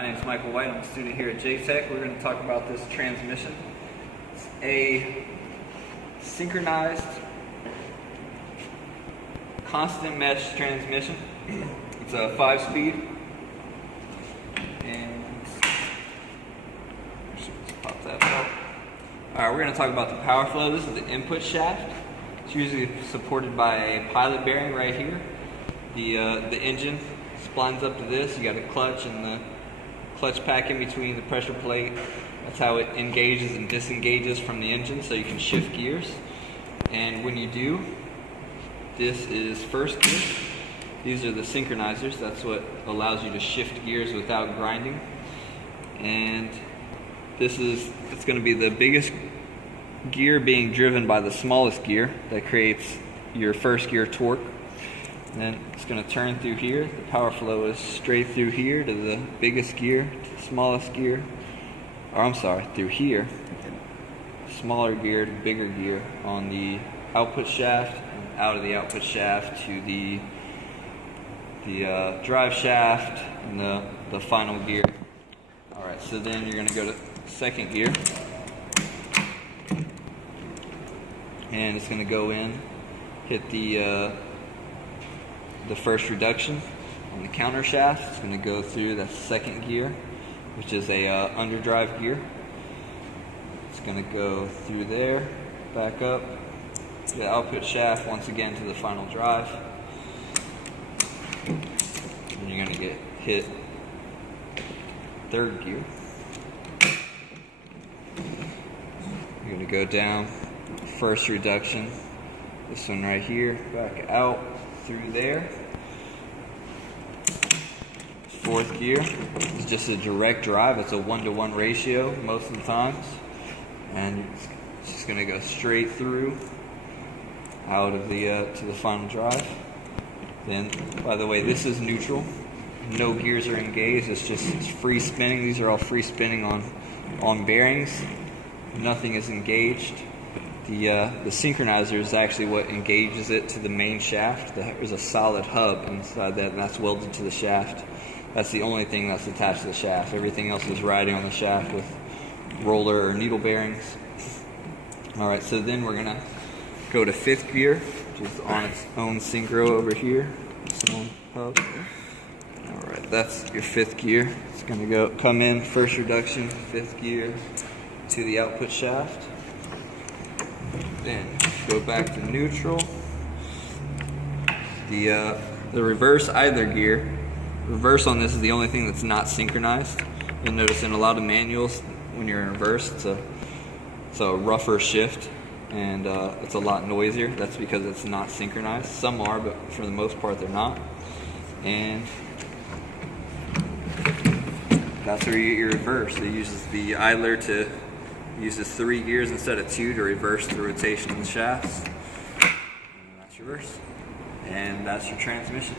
My name is Michael White. I'm a student here at JTech. We're going to talk about this transmission. It's a synchronized constant mesh transmission. It's a 5-speed. And let's pop that up. Alright, we're going to talk about the power flow. This is the input shaft. It's usually supported by a pilot bearing right here. The engine splines up to this. You got a clutch and the clutch pack in between the pressure plate. That's how it engages and disengages from the engine, so you can shift gears. And when you do, this is first gear. These are the synchronizers. That's what allows you to shift gears without grinding. And it's going to be the biggest gear being driven by the smallest gear. That creates your first gear torque. And then it's going to turn through here. The power flow is straight through here to the biggest gear, to the smallest gear. Or I'm sorry, through here. Smaller gear to bigger gear on the output shaft, and out of the output shaft to the drive shaft and the final gear. Alright, so then you're going to go to second gear. And it's going to go in, hit the first reduction on the counter shaft. It's going to go through that second gear, which is a underdrive gear. It's going to go through there, back up to the output shaft, once again to the final drive. And you're going to get hit third gear. You're going to go down, first reduction, this one right here, back out through there. Fourth gear is just a direct drive. It's a 1-to-1 ratio most of the times, and it's just going to go straight through out of to the final drive. Then, by the way, this is neutral. No gears are engaged. It's free spinning. These are all free spinning on bearings. Nothing is engaged. The synchronizer is actually what engages it to the main shaft. There's a solid hub inside that, and that's welded to the shaft. That's the only thing that's attached to the shaft. Everything else is riding on the shaft with roller or needle bearings. Alright, so then we're going to go to fifth gear, which is on its own synchro over here. Its own hub. Alright, that's your fifth gear. It's going to come in, first reduction, fifth gear to the output shaft. Then go back to neutral. The reverse either gear. Reverse on this is the only thing that's not synchronized. You'll notice in a lot of manuals when you're in reverse, it's a rougher shift and it's a lot noisier. That's because it's not synchronized. Some are, but for the most part they're not. And that's where you get your reverse. It uses the idler uses 3 gears instead of 2 to reverse the rotation of the shafts. And that's reverse. And that's your transmission.